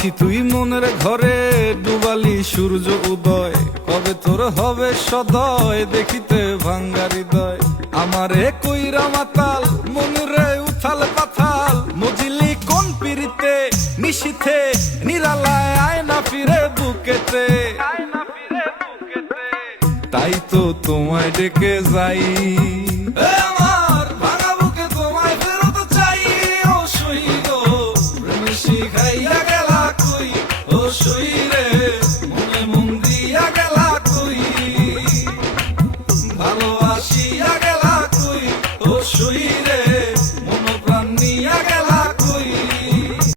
পাখি তুই মনের ঘরে ডুবালি সূর্য উদয়, কবে তোর হবে সদয় দেখিতে ভাঙ্গা হৃদয়। আমারে কইরা মাতাল মনুরে উথাল পাথাল, মজিলি কোন পিরিতে নিশিথে নিরালায় আয় না ফিরে বুকেতে। তাই তো তোমায় ডেকে যাই, আমার ভাঙা বুকে তোমায় ফেরত চাই। ও শহীদ প্রেম শিখাই